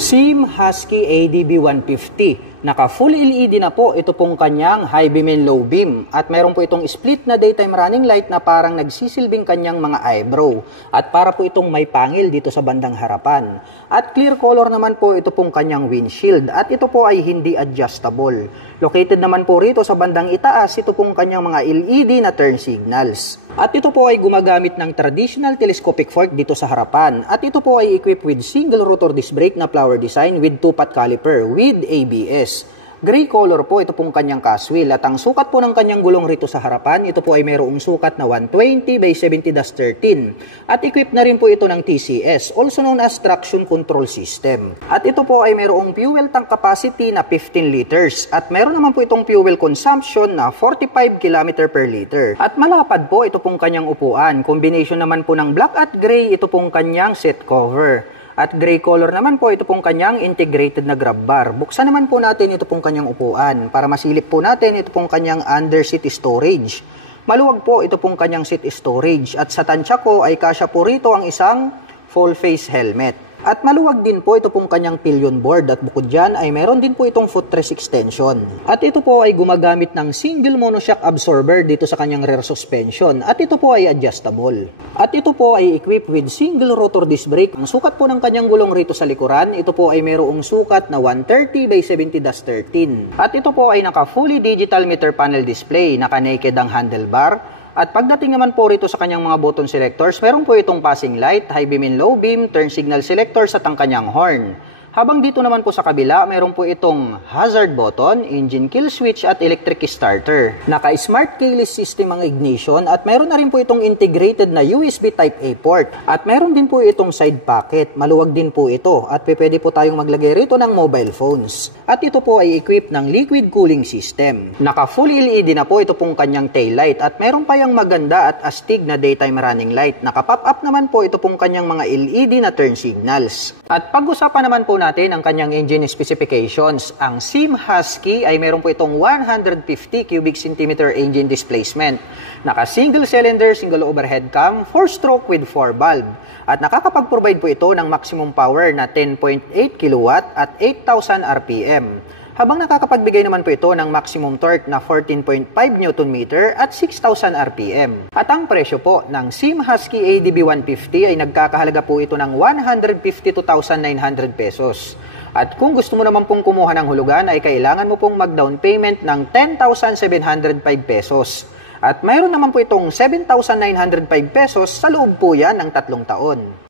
SIM Husky ADB150. Naka full LED na po ito pong kanyang high beam and low beam. At meron po itong split na daytime running light na parang nagsisilbing kanyang mga eyebrow. At para po itong may pangil dito sa bandang harapan. At clear color naman po ito pong kanyang windshield. At ito po ay hindi adjustable. Located naman po rito sa bandang itaas ito pong kanyang mga LED na turn signals. At ito po ay gumagamit ng traditional telescopic fork dito sa harapan. At ito po ay equipped with single rotor disc brake na flower design with 2-pot caliper with ABS. Gray color po ito pong kanyang caswheel at ang sukat po ng kanyang gulong rito sa harapan, ito po ay mayroong sukat na 120 by 70-13 at equipped na rin po ito ng TCS, also known as traction control system. At ito po ay mayroong fuel tank capacity na 15 liters at meron naman po itong fuel consumption na 45 km per liter. At malapad po ito pong kanyang upuan, combination naman po ng black at gray ito pong kanyang seat cover. At gray color naman po ito pong kanyang integrated na grab bar. Buksan naman po natin ito pong kanyang upuan para masilip po natin ito pong kanyang under seat storage. Maluwag po ito pong kanyang seat storage at sa tansya ko ay kasya po rito ang isang full face helmet. At maluwag din po ito pong kanyang pillion board at bukod dyan ay meron din po itong footrest extension. At ito po ay gumagamit ng single monoshock absorber dito sa kanyang rear suspension at ito po ay adjustable. At ito po ay equipped with single rotor disc brake. Ang sukat po ng kanyang gulong rito sa likuran, ito po ay mayroong sukat na 130 by 70-13. At ito po ay naka fully digital meter panel display, naka naked ang handlebar. At pagdating naman po rito sa kanyang mga button selectors, meron po itong passing light, high beam and low beam, turn signal selectors at ang kanyang horn. Habang dito naman po sa kabila, meron po itong hazard button, engine kill switch at electric starter. Naka-smart keyless system ang ignition at meron na rin po itong integrated na USB Type-A port. At meron din po itong side pocket, maluwag din po ito at pwede po tayong maglagay rito ng mobile phones. At ito po ay equipped ng liquid cooling system. Naka-full LED na po ito pong kanyang taillight at meron pa yung maganda at astig na daytime running light. Naka-pop up naman po ito pong kanyang mga LED na turn signals. At pag-usapan naman po natin ang kanyang engine specifications. Ang SIM Husky ay meron po itong 150 cubic centimeter engine displacement. Naka single cylinder, single overhead cam, 4-stroke with 4 valve. At nakakapag-provide po ito ng maximum power na 10.8 kW at 8,000 RPM. Habang nakakapagbigay naman po ito ng maximum torque na 14.5 Nm at 6,000 RPM. At ang presyo po ng SIM Husky ADB150 ay nagkakahalaga po ito ng 152,900 pesos. At kung gusto mo naman pong kumuha ng hulugan ay kailangan mo pong mag-down payment ng 10,705 pesos. At mayroon naman po itong 7,905 pesos sa loob po yan ng 3 taon.